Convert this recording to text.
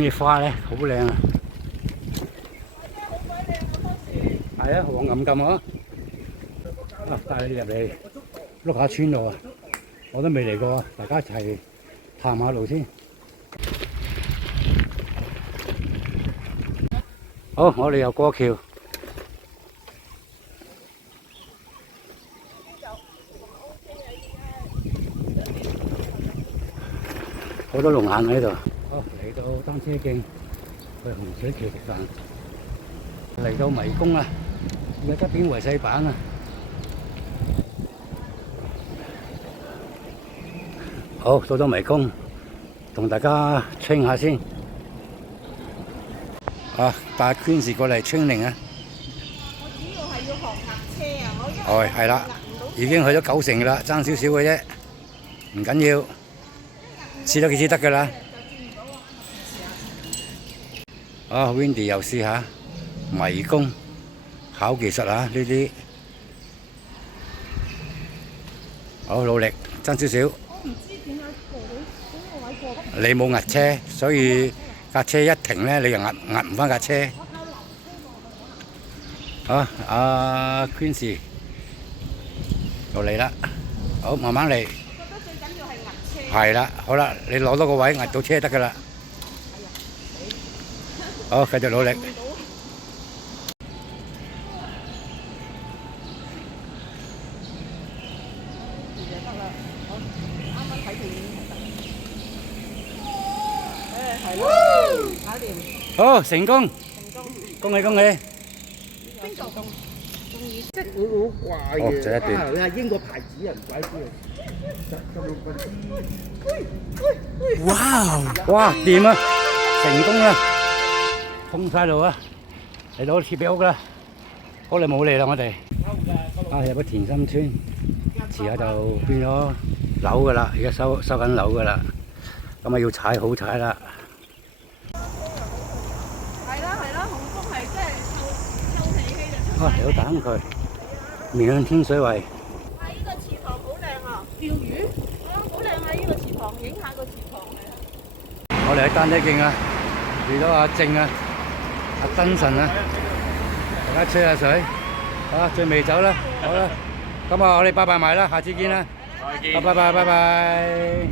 咩花咧？好靚啊！係啊，黃冚冚啊！啊，帶你入嚟碌下村路啊！我都未嚟過，大家一齊行下路先。好，我哋又過橋。好多龍眼喺度。好，嚟到單車徑，去洪水橋食飯。嚟到迷宮啦，而家側邊圍細板啊！好，到咗迷宮，同大家 train 下先。啊，帶 Queenie 過嚟 training 啊！我主要係要學壓車啊！我因為哦，係啦，已經去咗90%㗎啦，爭少少嘅啫，唔緊要，試多幾次得㗎啦。啊 ，Wendy 又試下迷宮，考技術啊！呢啲好努力，爭少少。我唔知點解過到嗰個位過得。你冇壓車，所以架車一停咧，你又壓唔翻架車。好，阿 Queenie 又嚟啦，好慢慢嚟。我覺得最緊要係壓車。係啦，好啦，你攞多個位壓到車得㗎啦。好，繼續努力。係咯，搞掂。好，成功！恭喜恭喜！邊個咁即係好怪哦，嘅。就一段。啊你係英國牌子啊，唔鬼知啊！16分。哇，掂啊！成功啦，通晒路啊！嚟到鐵皮屋啦，好耐冇嚟啦，我哋。啊，入咗田心村，遲下就變咗樓噶啦，而家收緊樓噶啦，咁啊要踩好踩啦。係啦，洪峰係即係透氣氣就出。啊，有蛋佢，面向天水圍。啊！呢個池塘好靚啊，釣魚啊，好靚啊！呢個池塘，影下個池塘嚟。我哋喺單車徑啊，遇到阿正啊、阿燈神啊，大家吹下水。啊，最尾走啦，好啦，咁啊，我哋拜拜埋啦，下次見啦，拜拜拜拜。